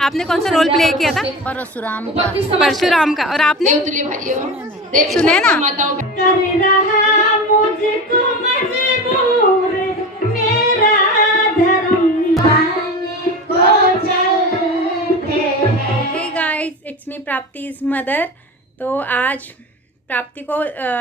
आपने कौन सा रोल प्ले किया था? परशुराम का। और आपने सुने ना? कर रहा मुझको मजबूर मेरा धर्म को चलते हैं। Hey guys, it's me Prapti's mother. तो आज प्राप्ति को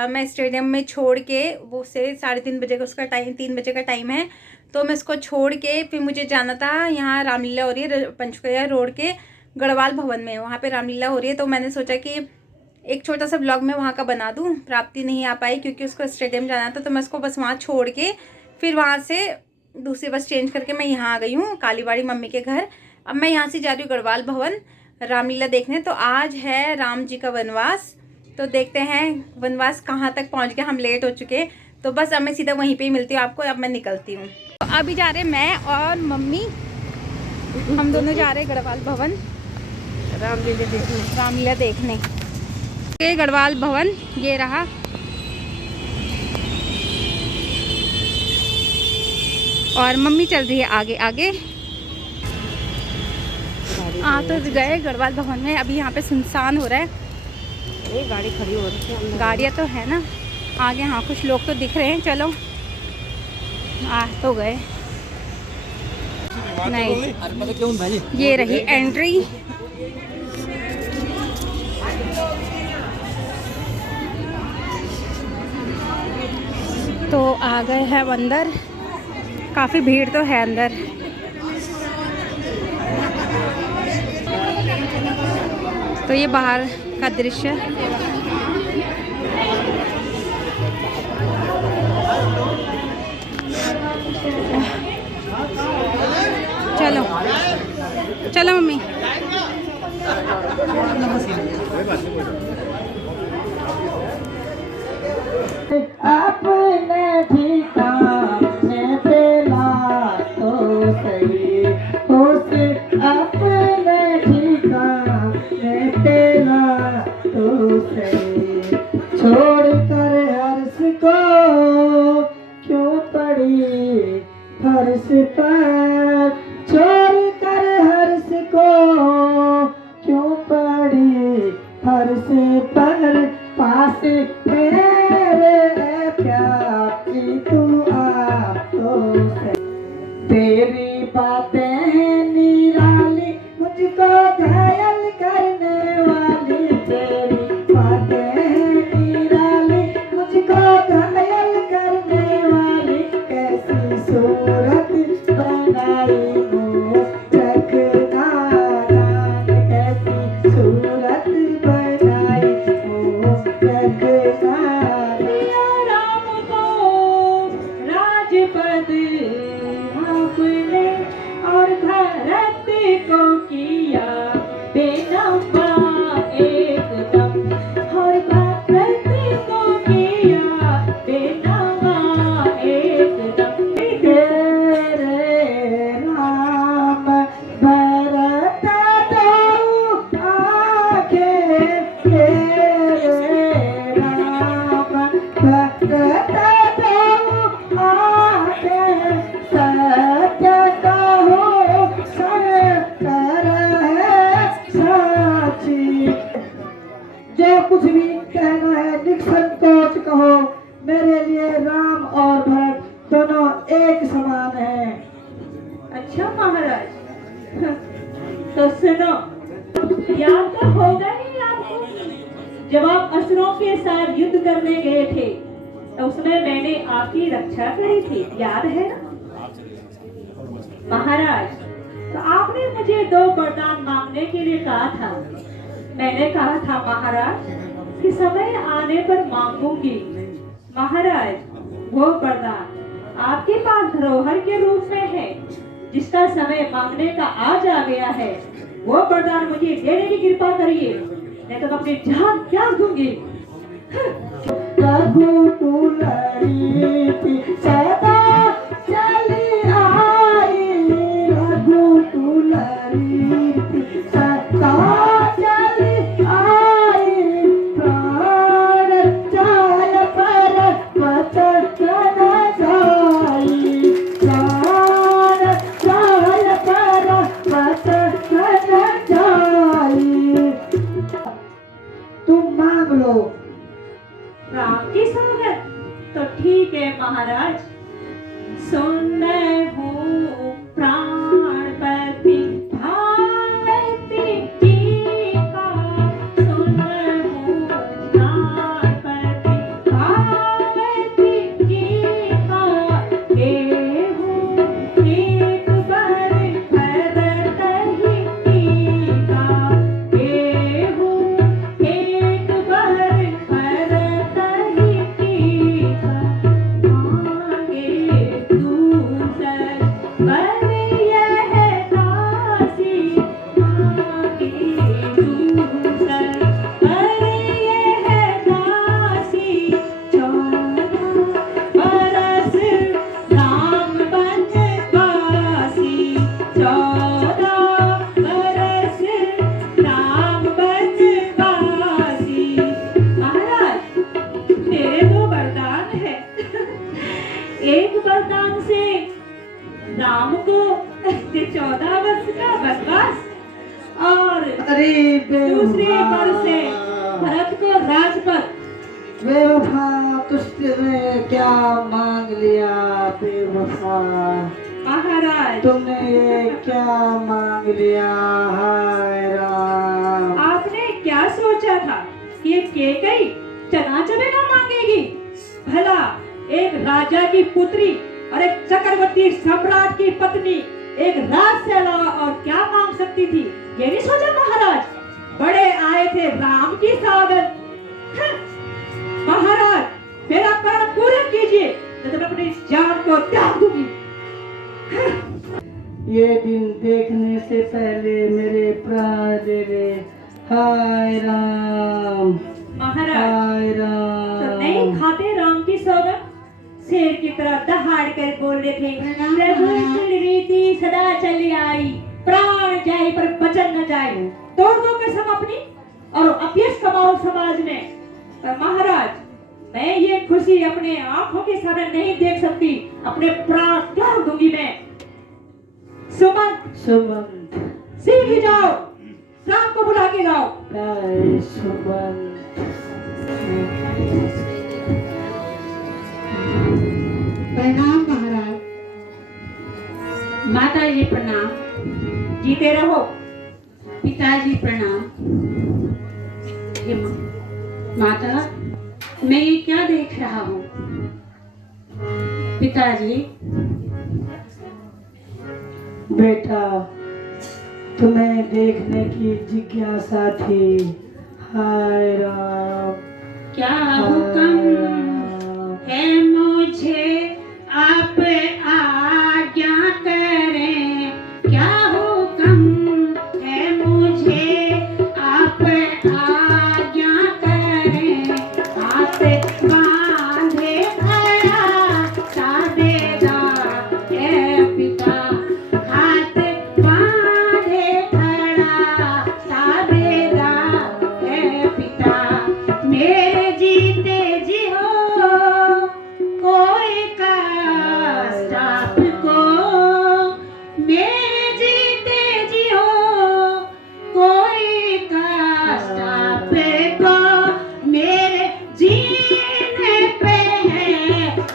मैं स्टेडियम में छोड़ के, वो से 3:30 बजे का उसका टाइम, 3 बजे का टाइम है, तो मैं इसको छोड़ के फिर मुझे जाना था। यहाँ रामलीला हो रही है पंचकूला रोड के गढ़वाल भवन में, वहाँ पे रामलीला हो रही है। तो मैंने सोचा कि एक छोटा सा ब्लॉग मैं वहाँ का बना दूँ। प्राप्ति नहीं आ पाई क्योंकि उसको स्टेडियम जाना था, तो मैं उसको बस वहाँ छोड़ के फिर वहाँ से दूसरी बस चेंज करके मैं यहाँ आ गई हूँ कालीबाड़ी मम्मी के घर। अब मैं यहाँ से जा रही हूँ गढ़वाल भवन रामलीला देखने। तो आज है राम जी का वनवास, तो देखते हैं वनवास कहाँ तक पहुँच गया। हम लेट हो चुके, तो बस अब मैं सीधा वहीं पे ही मिलती हूँ आपको। अब मैं निकलती हूँ। तो अभी जा रहे मैं और मम्मी, हम दोनों जा रहे हैं गढ़वाल भवन रामलीला देखने। ये गढ़वाल भवन ये रहा। और मम्मी चल रही है आगे आगे। तो गए गढ़वाल भवन में। अभी यहाँ पे सुनसान हो रहा है, गाड़ी खड़ी हो रही है, गाड़ियाँ तो है ना आगे। हाँ कुछ लोग तो दिख रहे हैं। चलो आ तो गए। नहीं, ये रही एंट्री। तो आ गए हैं अंदर। काफ़ी भीड़ तो है अंदर। तो ये बाहर का दृश्य। चलो चलो मम्मी। अपने ठिकाने पे ला तो सही, उस अपने ठिकाने पे ला तो सही। छोड़ कर हर्ष को क्यों पड़ी फर्श पर, छोड़ कर हर्ष को क्यों पड़ी फर्श पर। पास मेरे प्यारी तू आ तो सही। तेरी बातें निराली मुझको घायल करने वाली, तेरी बातें निराली मुझको घायल करने वाली। कैसी सूरत बनाई वो रखना राम, कैसी सूरत बनाई वो रखना। राम को राजपद आपने और धरती को किया बेनवा एकदम, और धरती को किया बेनवा एकदम। तेरे नाम भरता दो आंखें, तेरे नाम भरता दो आंखें। सत्य कहो सरकार है साची। जो कुछ भी कहना है निसंकोच कहो, मेरे लिए राम और भरत दोनों एक समान हैं। अच्छा महाराज, तो सुनो, याद तो होगा ही आपको जब आप असुरों के साथ युद्ध करने गए थे, तो उसमें मैंने आपकी रक्षा करी थी, याद है ना महाराज? तो आपने मुझे 2 वरदान मांगने के लिए कहा था। मैंने कहा था महाराज कि समय आने पर मांगूंगी। महाराज वो वरदान आपके पास धरोहर के रूप में है, जिसका समय मांगने का आज आ गया है। वो वरदान मुझे देने की कृपा करिए, नहीं तो मैं अपनी जान त्याग दूंगी। प्रभु राम की सौगंध? तो ठीक है महाराज, सुन हूँ प्राणपति भारती की का, सुन हूँ प्राणपति भारती की का, देहु एक बार भरत ही टीका, देहु एक बार भरत ही टीका, मांगे दूसर पर यह दासी, मांगे दूसर पर यह दासी, 14 बरस राम बनवासी, 14 बरस राम बनवासी। महाराज, तेरे दो वरदान है। एक वरदान से राम को 14 वर्ष का वनवास, और अरे दूसरे वर से भरत को राजपद। बेवफा, तुझने क्या मांग लिया बेवफा, महाराज, तुमने ये क्या मांग लिया, हाय राम। आपने क्या सोचा था कि ये केकई चना चबेना मांगेगी? भला एक राजा की पुत्री और एक चक्रवर्ती सम्राट की पत्नी एक राज से अलावा और क्या मांग सकती थी? ये नहीं सोचा महाराज? बड़े आए थे राम की सौगंध। महाराज, मेरा कर्म पूरा कीजिए, नहीं तो मैं अपनी जान को त्याग दूंगी। ये दिन देखने से पहले मेरे प्राण दे दे, हाय राम, महाराज, हाय तो नहीं राम। खाते राम की सौगंध? शेर की तरह दहाड़ कर बोल रहे थे, रघुकुल रीति सदा चली आई, प्राण जाए पर वचन न जाए। तोड़ दो कसम अपनी और अपयश कमाओ समाज में। पर महाराज, मैं ये खुशी अपने आंखों के सामने नहीं देख सकती, अपने प्राण त्याग दूंगी मैं। सुमंत, सुमंत, सीधी जाओ, राम को बुला के लाओ। हाय सुमंत। प्रणाम महाराज। माता जी प्रणाम। जीते रहो। पिताजी प्रणाम। ये माता, मैं ये क्या देख रहा हूँ? पिताजी, बेटा, तुम्हें देखने की जिज्ञासा थी, हाय राम, क्या हाय हुक्म राम। है मुझे, आप आज्ञा करें। क्या हुक्म है मुझे, आप आज्ञा करें। हाथ बांधे खड़ा साबेदार है पिता, हाथ बांधे खड़ा साबेदार है पिता। मेरे जीते जी हो कोई कष्ट आपको, मेरे जीते जी हो कोई कष्ट आपको। मेरे जीने पे है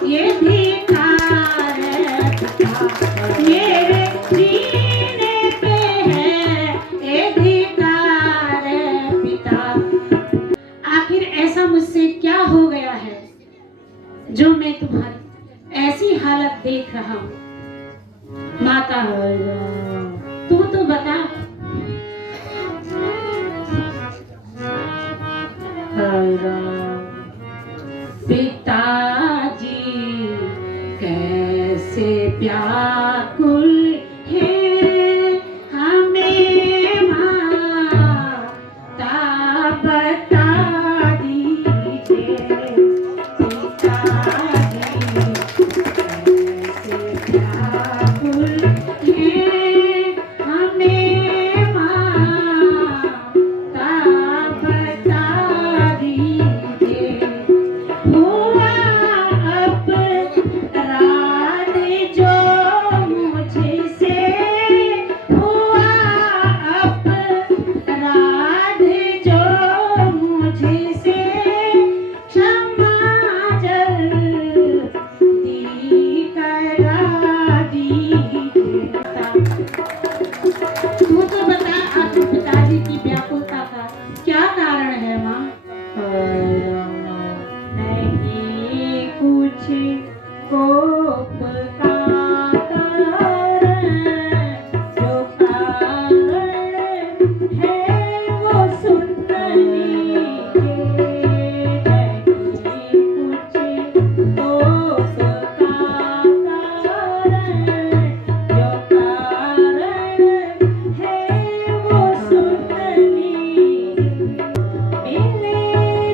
ये धिक्कार है पिता, मेरे जीने पे है ये धिक्कार है पिता। आखिर ऐसा मुझसे क्या हो गया है जो मैं तुम्हारी ऐसी हालत देख रहा हूँ? माता, हाय राम। तू तो बता। हाय राम। पिताजी कैसे व्याकुल है, हमें माता बता दीजिए। पिताजी कैसे व्याकुल है, हमें माता बता दीजिए। हुआ अपराध जो मुझसे, हुआ अपराध जो मुझसे, क्षमा मुझको पुकारा जो कारण है वो सुन लीजिए नहीं मुझको पुकारा जो कारण है वो सुन लीजिए मिले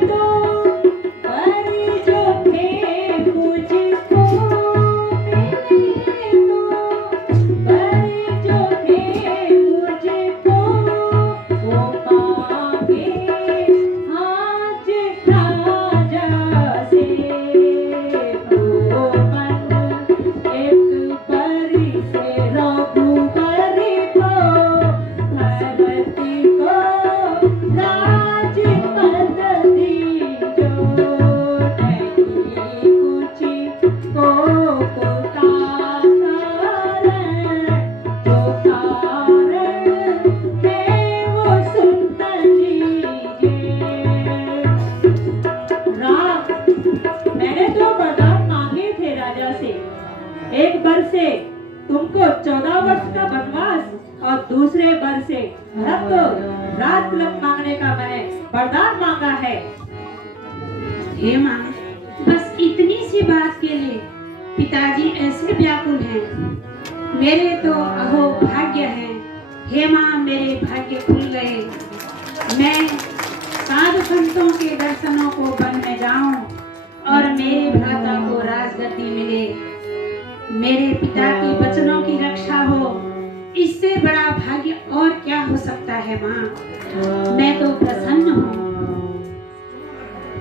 दो पर जो थे मुझको मिले दो पर जो थे मुझको वो मांगे आज राजा से वो मन एक परी से रघुपति को भगवती को राजपद दीजो नहीं कुछ को पुकारा जो कारण है वो सुन लीजिए राम मैंने तो वरदान मांगे थे राजा से एक वर्ष से तुमको 14 वर्ष का वनवास और दूसरे वर्ष से रत्न राज तिलक मांगने का मैंने वरदान मांगा है। हे माँ, बस इतनी सी बात के लिए पिताजी ऐसे व्याकुल हैं। मेरे तो अहो भाग्य है। हे माँ, मेरे भाग्य खुल गए। मैं साधु संतों के दर्शनों को वन में जाऊं और मेरे भ्राता को राजगद्दी मिले, मेरे पिता की वचनों की रक्षा हो। इससे बड़ा भाग्य और क्या हो सकता है माँ। मैं तो प्रसन्न हूँ।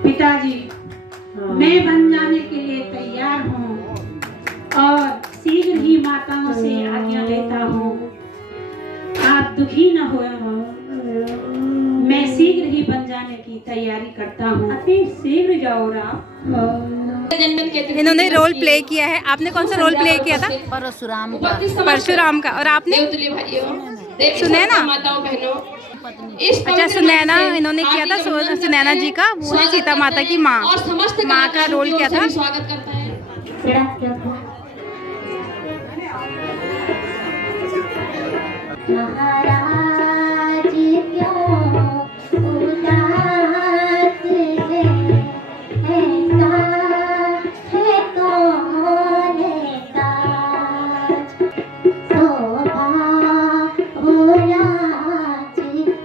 पिताजी, मैं बन जाने के लिए तैयार हूँ और शीघ्र ही माताओं से आज्ञा लेता हूँ। आप दुखी न हो, मैं शीघ्र ही बन जाने की तैयारी करता हूँ। अति शीघ्र जाओ राम। इन्होंने रोल प्ले किया है। आपने कौन सा रोल प्ले किया था? परशुराम का। परशुराम का। और आपने? सुनैना। माताओं बहनों अच्छा, सुनैना इन्होंने किया था। सुनैना जी का वो है सीता माता की माँ। और समस्त माँ का रोल क्या था? स्वागत करता है। महाराज क्यों उदास है ऐसा है कौन ताज शोभा भोलाज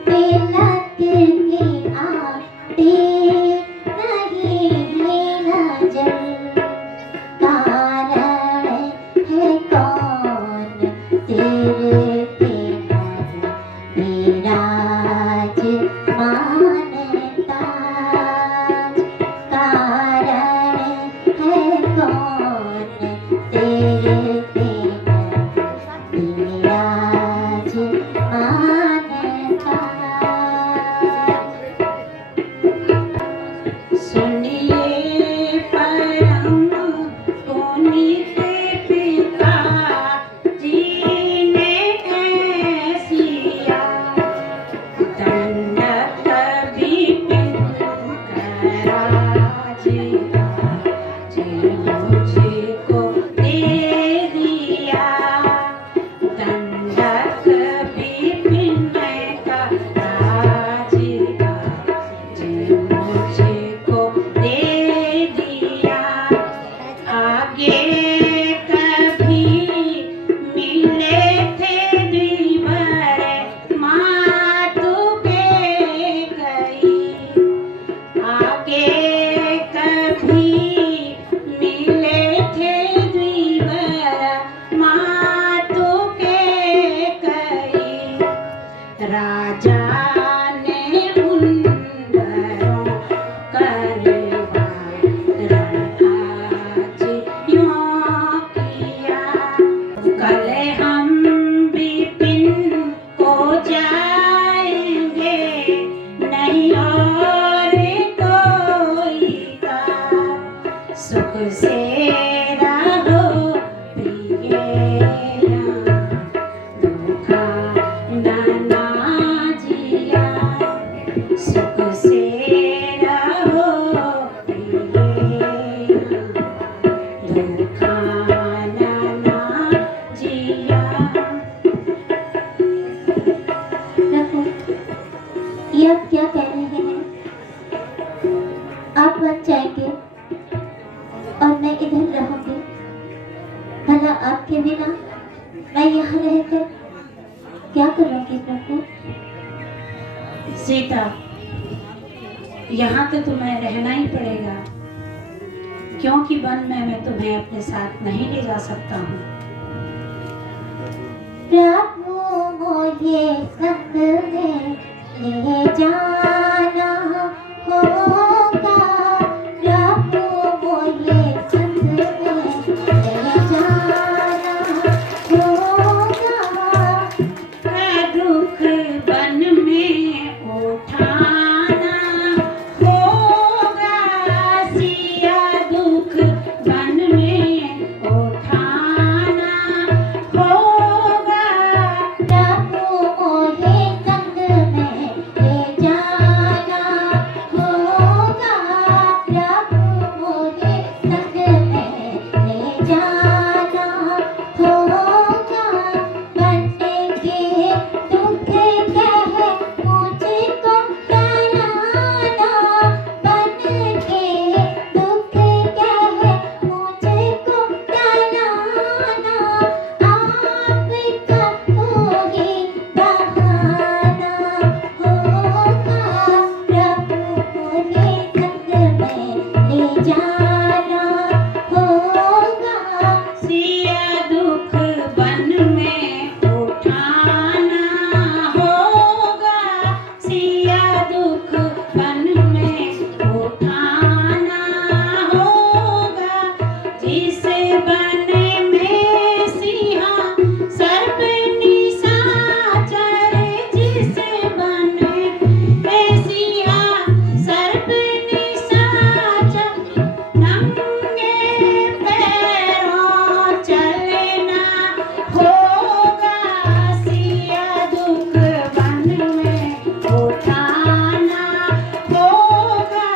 तिलक की आती नहीं है नजर कारण है कौन तेरे विराज मानता कारण है कौन तेरे विराज मानता सुनिए परम पुनीत पिता जी ने ऐसिया दंडक विपिन कराज मुझको दे दिया दंडक विपिन कराज मुझको दे दिया आगे कभी मिले थे द्विवर मातु के गई आगे कभी मिले थे द्विवर मातु के गई राजा ने उन वरों करवा आज यूं किया कल हम विपिन को जाएंगे नहीं और कोई का सुख से रहो प्रिय दुखा नाना जिया सुख से रहो प्रिय और मैं इधर रहूंगी। भला आपके बिना मैं यहाँ रहकर क्या करूंगी प्रभु? सीता, यहाँ तो तुम्हें रहना ही पड़ेगा, क्योंकि वन में मैं तुम्हें अपने साथ नहीं ले जा सकता हूँ। प्रभु मुझे संग में ले जाना होगा, प्रभु मुझे संग में ले जाना होगा। दुख वन में उठाना होगा, सिया दुख वन में उठाना होगा। प्रभु मुझे संग में ले जाना होगा, प्रभु मुझे संग में ले जाना होगा। बन के दुख कह मुझको डराना, बन के दुख कह मुझको डराना। आपका कोई बहाना होगा, प्रभु मुझे संग में ले जाना होगा। सिया दुख वन में उठाना होगा, सिया दुख वन में उठाना होगा। जिस वन में सिंहा सर्प निशाचर, जिस वन में सिंहा सर्प निशाचर, नंगे पैरों चलना होगा। सिया दुख वन में उठाना होगा,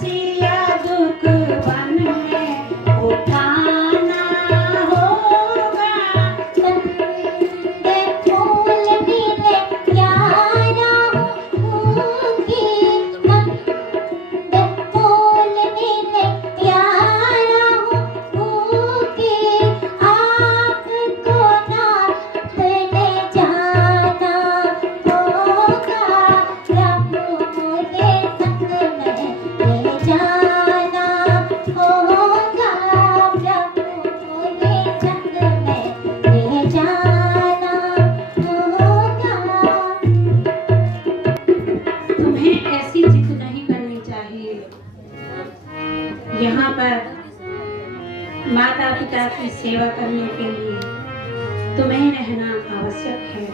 सिया दुख वन में उठाना होगा। कंदे फूल नीले प्यारा होंगी, कंदे फूल नीले प्यारा होंगी। आपको नाथ ले जाना होगा, प्रभु मुझे संग में ले जाना होगा, प्रभु मुझे संग में ले जाना होगा। तुम्हें ऐसी जिद नहीं करनी चाहिए। यहाँ पर माता पिता की सेवा करने के लिए तुम्हें रहना आवश्यक है।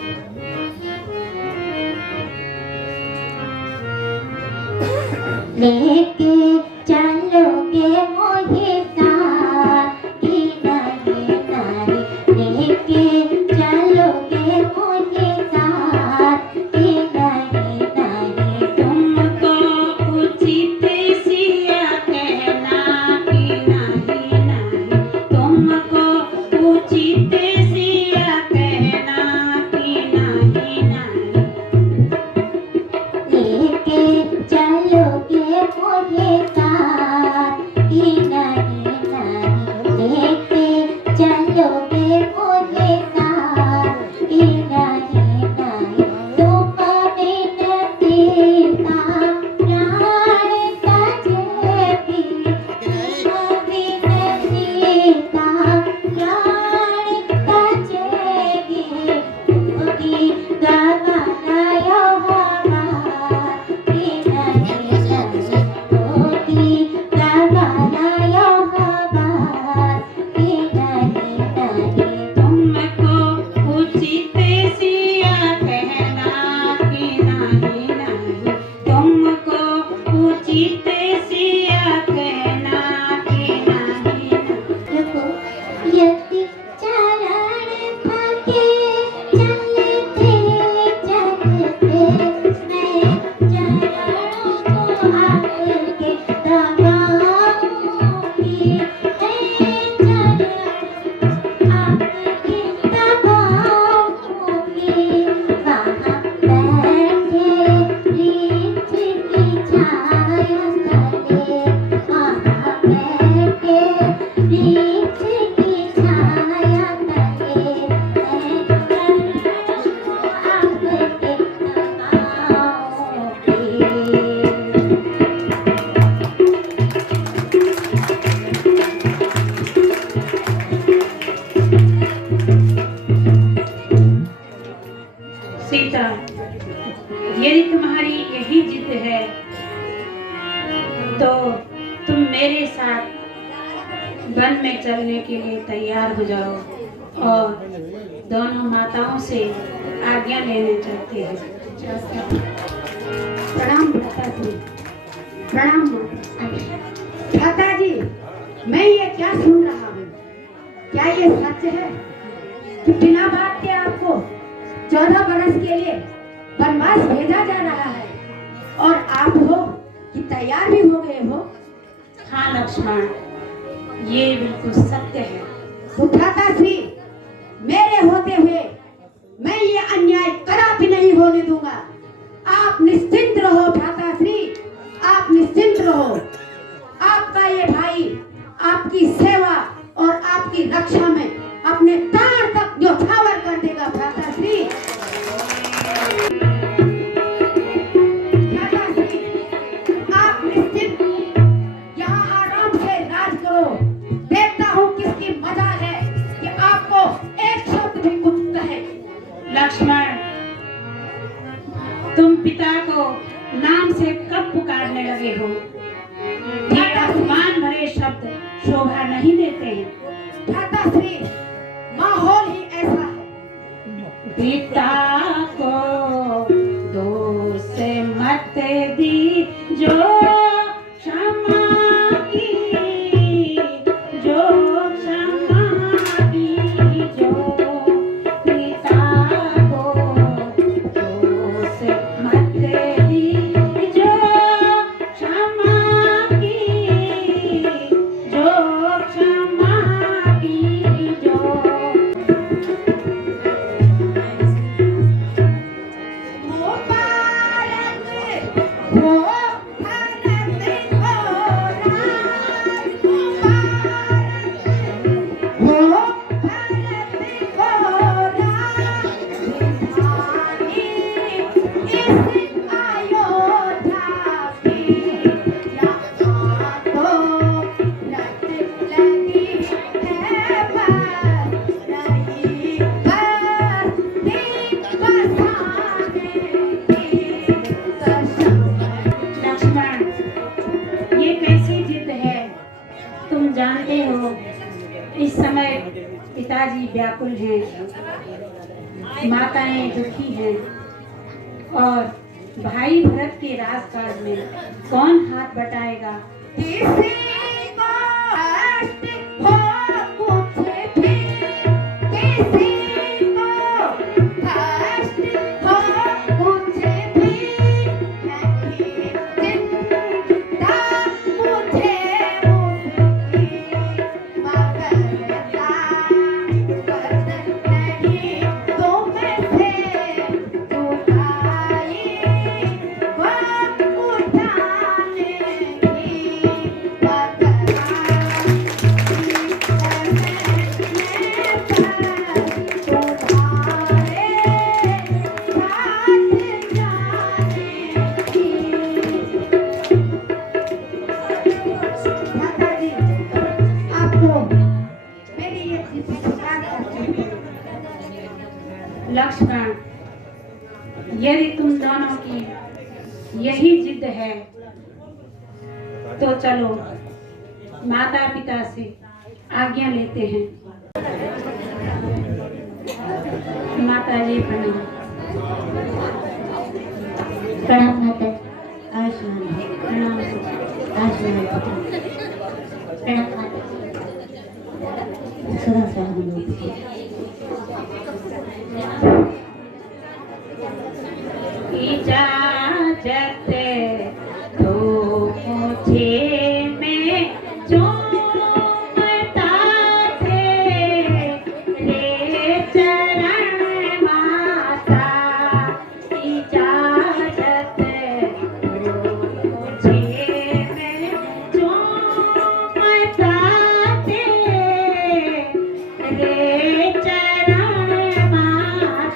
लेके चलोगे मुझे साथ कि नहीं नहीं, लेके चलोगे मुझे साथ कि नहीं नहीं। तुमको उचित सिया कहना कि नहीं नहीं, तुमको उचित सिया कहना कि नहीं नहीं। लेके चलोगे मुझे साथ कि वन में चलने के लिए तैयार हो जाओ और दोनों माताओं से आज्ञा लेने चलते हैं। प्रणाम भ्राता जी, प्रणाम भ्राता जी। मैं ये क्या सुन रहा हूँ, क्या ये सच है कि बिना बात के आपको 14 बरस के लिए वनवास भेजा जा रहा है और आप हो कि तैयार भी हो गए हो? हाँ लक्ष्मण, ये बिल्कुल सत्य है। तो भ्राता श्री, मेरे होते हुए मैं ये अन्याय कदापि नहीं होने दूंगा। आप निश्चिंत रहो भ्राता श्री, आप निश्चिंत रहो। आपका ये भाई आपकी सेवा और आपकी रक्षा में अपने प्राण तक न्यौछावर कर देगा भ्राता श्री। भ्राता श्री, आप निश्चिंत यहाँ आराम से राज करो। देखता हूँ किसकी मजाल है कि आपको एक शब्द भी कुछ कहे। लक्ष्मण, तुम पिता को नाम से कब पुकारने लगे हो? ये अपमान भरे शब्द शोभा नहीं देते हैं। भ्राता श्री, माहौल ही ऐसा है। पिता को दोष मत दी जो क्षमा की, जो क्षमा की, जो पिता को दोष मत दी जो क्षमा की, जो क्षमा की, जो लक्ष्मण, ये कैसी जिद है? तुम जानते हो इस समय पिताजी व्याकुल हैं, माताएं दुखी हैं और भाई भरत के राजकाज में कौन हाथ बटाएगा? किसी को कष्ट हो कुछ भी, किसी को कष्ट हो कुछ भी, नहीं चिंता मुझे उसकी, मगरता बस नहीं तुमसे जुदाई वो उठाने की लक्ष्मण, यदि तुम दोनों की यही जिद है तो चलो माता पिता से आज्ञा लेते हैं। माता जी प्रणाम। प्रणाम माता। प्रणाम। प्रणाम माता। सदा सलामत। इजाजत दो मुझे मैं चूमता तेरे चरण माता। इजाजत दो मुझे मैं चूमता तेरे चरण माता।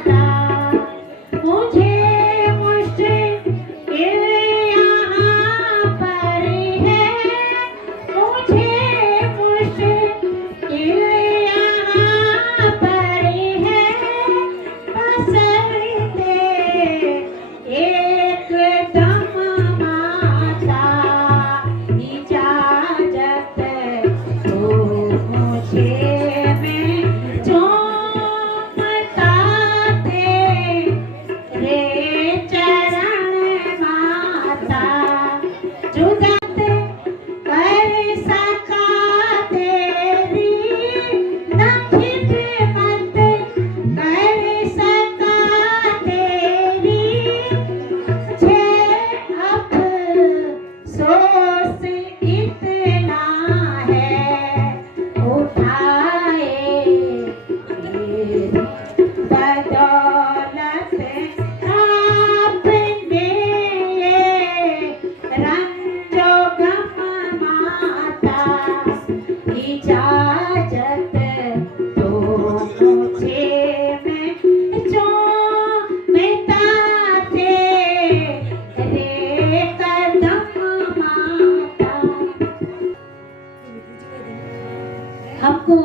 हमको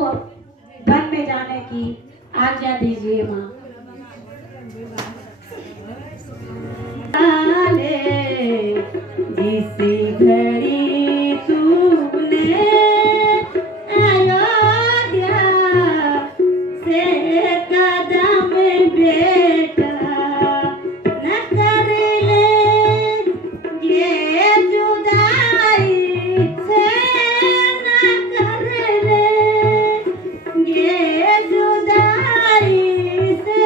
वन में जाने की आज्ञा दीजिए माँ। जिस घड़ी तूने अयोध्या से कदम बेटा न कर ले ये जुदाई से न कर ले ये जुदाई से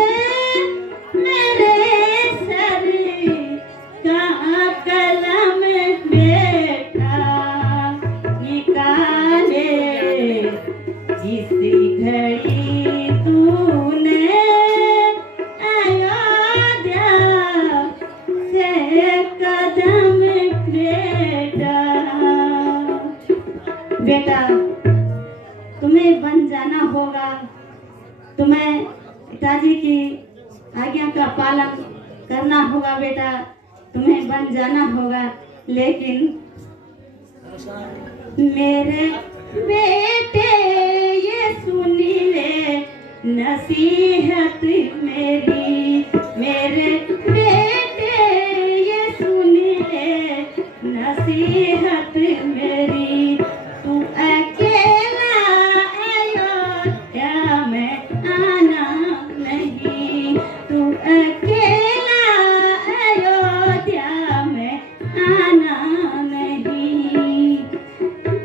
मेरे सर का कलम बेटा निकाले जिस घड़ी तूने अयोध्या से कदम बेटा। बेटा तुम्हें बन जाना होगा, तुम्हें पिताजी की आज्ञा का पालन करना होगा बेटा, तुम्हें बन जाना होगा। लेकिन मेरे बेटे ये सुनी ले नसीहत मेरी, मेरे बेटे ये सुनी ले नसीहत मेरी। तू अकेला अयोध्या में आना नहीं, तू अकेला अयोध्या में आना नहीं।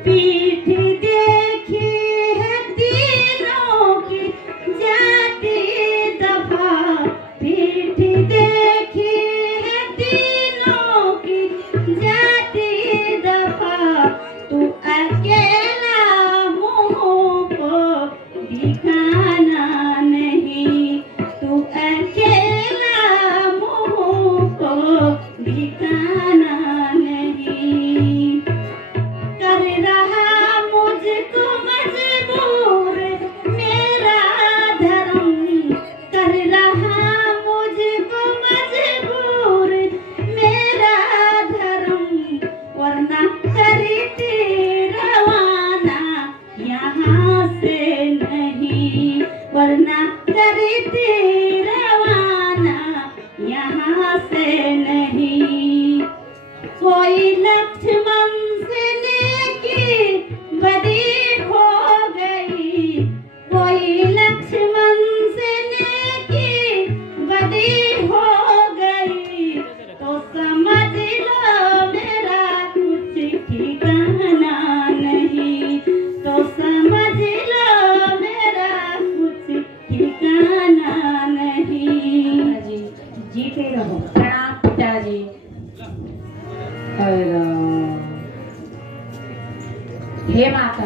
पीठ देखी है तीनों की जाती दफा, पीठ देखी है तीनों की जाती दफा। तू अकेला मुँह को दिखाना नहीं, तू अकेला मुँह को दिखाना नहीं। कर रहा मुझको मजबूर मेरा धर्म, कर रहा मुझको मजबूर मेरा धर्म। वरना करती रवाना यहाँ से नहीं, वरना करती रवाना यहाँ से नहीं। कोई लक्ष्मण से नेकी बदी हो गई, कोई लक्ष्मण से नेकी बदी हो गई। तो समझ लो मेरा कुछ ठिकाना नहीं, तो समझ लो मेरा कुछ ठिकाना नहीं। जी जीते रहो। प्रणाम पिताजी। हे माता,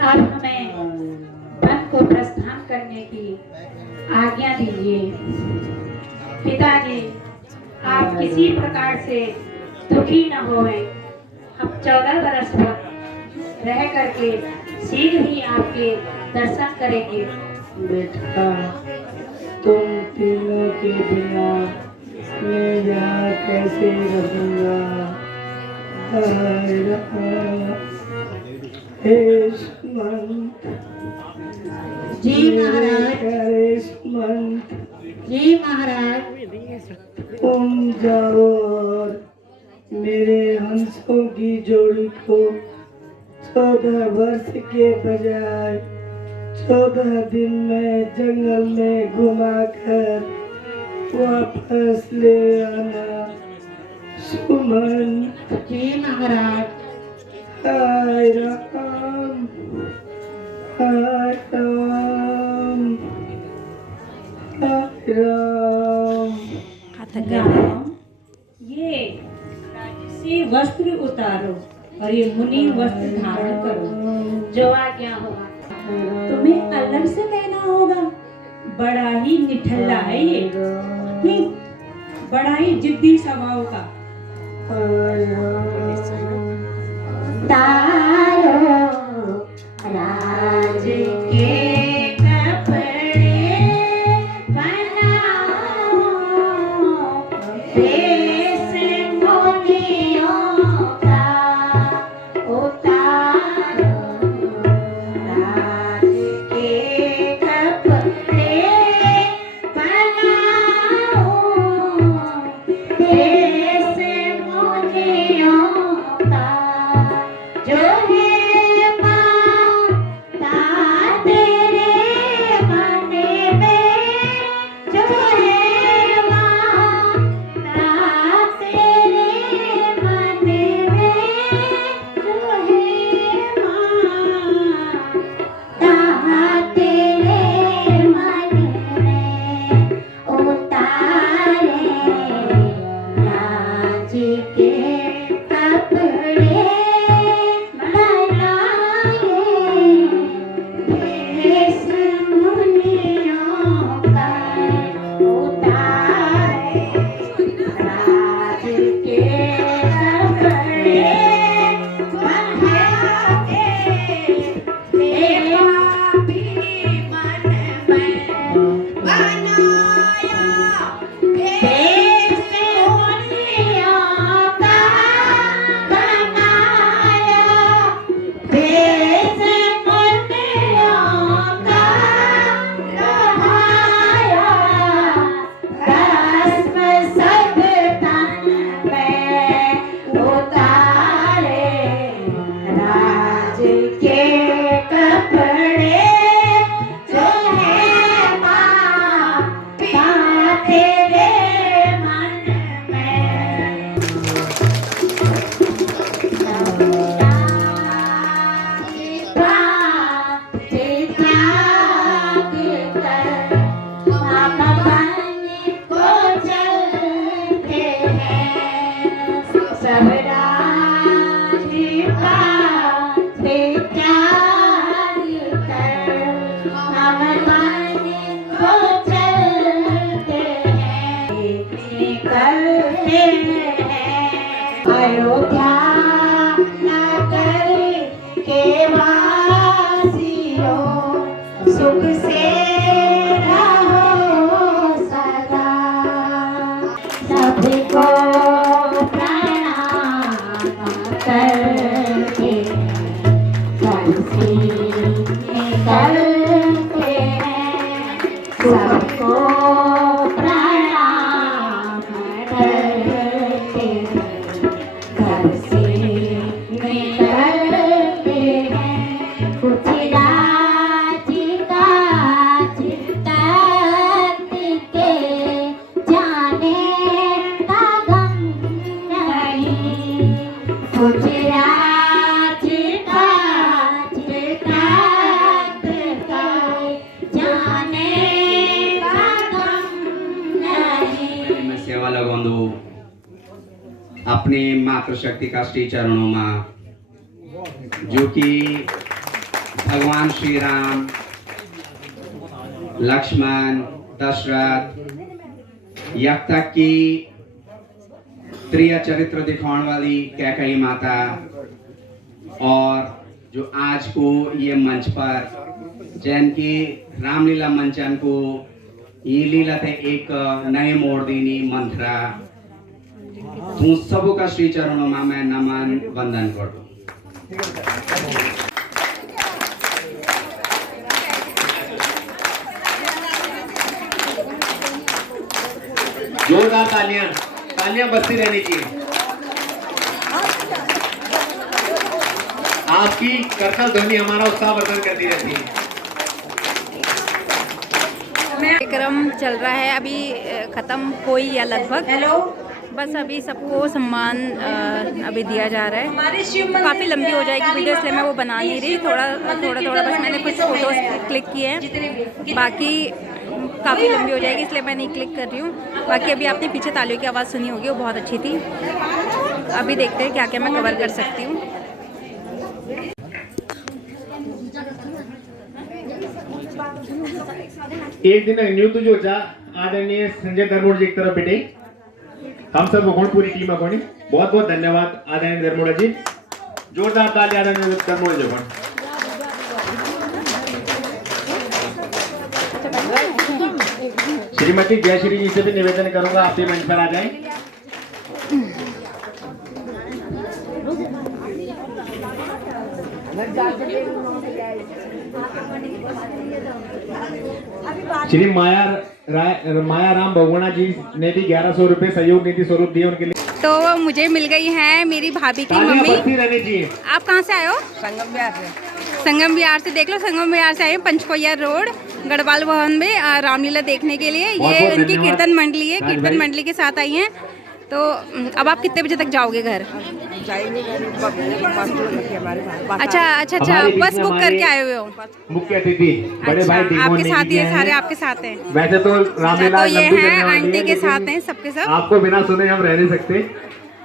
आप हमें वन को प्रस्थान करने की आज्ञा दीजिए। पिताजी, आप किसी प्रकार से दुखी न होएं। हम 14 वर्ष तक रह करके शीघ्र ही आपके दर्शन करेंगे। बेटा तुम तीनों के बिना मैं यहाँ कैसे रहूँगा। जी महाराज। जी महाराज। तुम जाओ और मेरे हंसों की जोड़ी को 14 वर्ष के बजाय 14 दिन में जंगल में घुमाकर वापस ले आना। सुमन। जी महाराज। हाय राम, हाय राम, हाय राम। ये राजसी वस्त्र उतारो और ये मुनि वस्त्र धारण करो। जो आज्ञा होगा। तुम्हें अलग से पहना होगा। बड़ा ही निठल्ला है ये, बड़ा ही जिद्दी स्वभाव का। तारो राज के कपड़े बनाओ, देश मुनियों का उतारो। निकलते हैं, सबको प्रणाम करते हैं, घर से निकलते हैं, कुछ राज काज करके जाने का गम नहीं, कुछ राज काज करके जाने का गम नहीं। मैं सेवा लगाउँदो अपने मातृशक्ति का श्री चरणों में, जो कि भगवान श्री राम, लक्ष्मण, दशरथ, यहाँ तक कि त्रिय चरित्र दिखाने वाली कैकेयी माता, और जो आज को ये मंच पर जैन की रामलीला मंचन को ये लीला थे एक नए मोड़ देनी मंत्रा, तू सबों का श्री चरणों में मैं नमन वंदन करूँ। जोरदार तालियां, तालियां बजती रहनी चाहिए। आपकी करतल ध्वनि हमारा उत्साह वर्धन करती रहती है। कार्यक्रम चल रहा है अभी, ख़त्म हो ही या लगभग। हेलो, बस अभी सबको सम्मान अभी दिया जा रहा है। हमारे शिव मंदिर काफ़ी लंबी हो जाएगी वीडियो, इसलिए मैं वो बना नहीं रही। थोड़ा बस मैंने कुछ फ़ोटोज़ क्लिक किए हैं, बाकी काफ़ी लंबी हो जाएगी इसलिए मैं नहीं क्लिक कर रही हूँ। बाकी अभी आपने पीछे तालियों की आवाज़ सुनी होगी, वो बहुत अच्छी थी। अभी देखते हैं क्या क्या मैं कवर कर सकती हूँ। एक दिन न्यू तुझे होता आदरणीय संजय धर्मोड़ जी एक तरफ बेटे, हम सब वकोण पूरी टीम अकोणी बहुत बहुत धन्यवाद आदरणीय धर्मोड़ा जी। जोरदार ताली आदरणीय धर्मोड़ जी को। श्रीमती जयश्री जी से भी निवेदन करूंगा आप भी मंच पर आ जाएं। श्री माया राम भगवाना जी ने भी 1100 रुपए सहयोग निधि स्वरूप दिए उनके लिए। तो मुझे मिल गई है मेरी भाभी की तालियां मम्मी। बजती रहनी चाहिए। आप कहाँ से आए हो? संगम विहार से। देख लो, संगम विहार से आए हैं, पंचकोया रोड गढ़वाल भवन में रामलीला देखने के लिए। बहुत ये बहुत उनकी धन्यवाद। कीर्तन मंडली है, राज कीर्तन भाई। मंडली के साथ आई हैं। तो अब आप कितने बजे तक जाओगे घर? अच्छा, हमारे बीच बस में बुक हमारे करके आए हुए हो? मुख्य अतिथि बड़े अच्छा, भाई टीमों आपके ने साथ किया ये है। सारे आपके साथ हैं? वैसे तो रामलीला तो ये लंबी हैं चलने वाली आंटी है, के लेकिन साथ हैं सबके सब। आपको बिना सुने हम रह नहीं सकते,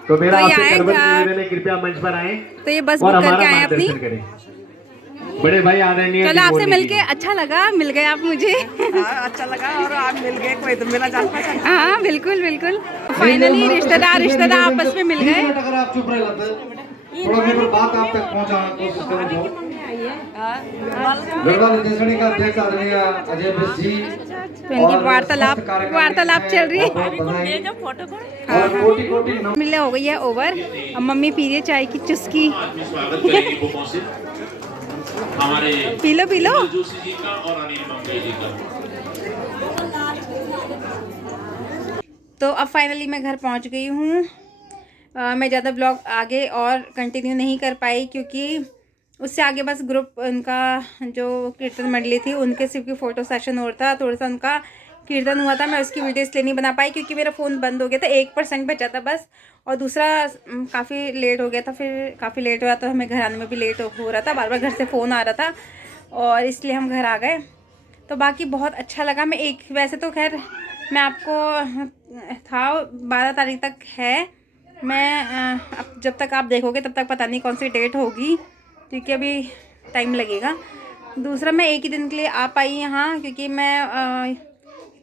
तो मेरा तो ये आपसे आए करबद्ध क्या? निवेदन है कृपया मंच पर आए तो ये बस और बुक हमारा करके आए अपनी। मार्गदर्शन करें। बड़े भाई आदरणीय चलो, आपसे टीमों ने मिलके अच्छा लगा, मिल गए आप मुझे। अच्छा लगा, और आप मिल गए, कोई तो मेरा जान पहचान। हाँ, बिल्कुल बिल्कुल। फाइनली रिश्तेदार आपस में मिल गए। अगर आप चुप रहे थोड़ा मेरे पर बात आप तक पहुंचाने की कोशिश करें जो गढ़वाल देशनी का अध्यक्ष आदरणीय अजय बिस जी, तो इनकी वार्तालाप चल रही है। और कोटि कोटि मिले हो गई है ओवर। अब मम्मी पी रही है चाय की चुस्की। स्वागत करेंगी बुकों से हमारे पी लो जोशी जी का और अनिल बम्बई जी का। तो अब फाइनली मैं घर पहुंच गई हूँ। मैं ज़्यादा ब्लॉग आगे और कंटिन्यू नहीं कर पाई, क्योंकि उससे आगे बस ग्रुप उनका जो कीर्तन मंडली थी उनके सिर्फ की फ़ोटो सेशन हो रहा था। थोड़ा सा उनका कीर्तन हुआ था, मैं उसकी वीडियो इसलिए नहीं बना पाई क्योंकि मेरा फ़ोन बंद हो गया था, 1% बचा था बस। और दूसरा काफ़ी लेट हो गया था, फिर काफ़ी लेट हुआ तो हमें घर आने में भी लेट हो रहा था, बार बार घर से फ़ोन आ रहा था, और इसलिए हम घर आ गए। तो बाकी बहुत अच्छा लगा। मैं वैसे तो खैर मैं आपको था 12 तारीख तक है, मैं अब जब तक आप देखोगे तब तक पता नहीं कौन सी डेट होगी, क्योंकि अभी टाइम लगेगा। दूसरा मैं एक ही दिन के लिए आ पाई यहाँ, क्योंकि मैं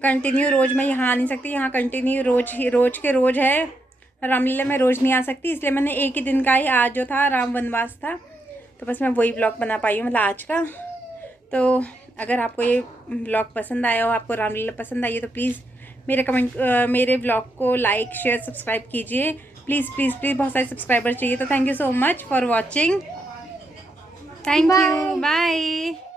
कंटिन्यू रोज़ मैं यहाँ आ नहीं सकती। यहाँ कंटिन्यू रोज़ के रोज़ है रामलीला, में रोज़ नहीं आ सकती, इसलिए मैंने एक ही दिन का ही, आज जो था राम वनवास था, तो बस मैं वही ब्लॉग बना पाई हूँ, मतलब आज का। तो अगर आपको ये ब्लॉग पसंद आया हो, आपको रामलीला पसंद आई है, तो प्लीज़ मेरे ब्लॉग को लाइक शेयर सब्सक्राइब कीजिए प्लीज़ प्लीज़ प्लीज़। बहुत सारे सब्सक्राइबर चाहिए, तो thank you so much for watching. Thank you, bye.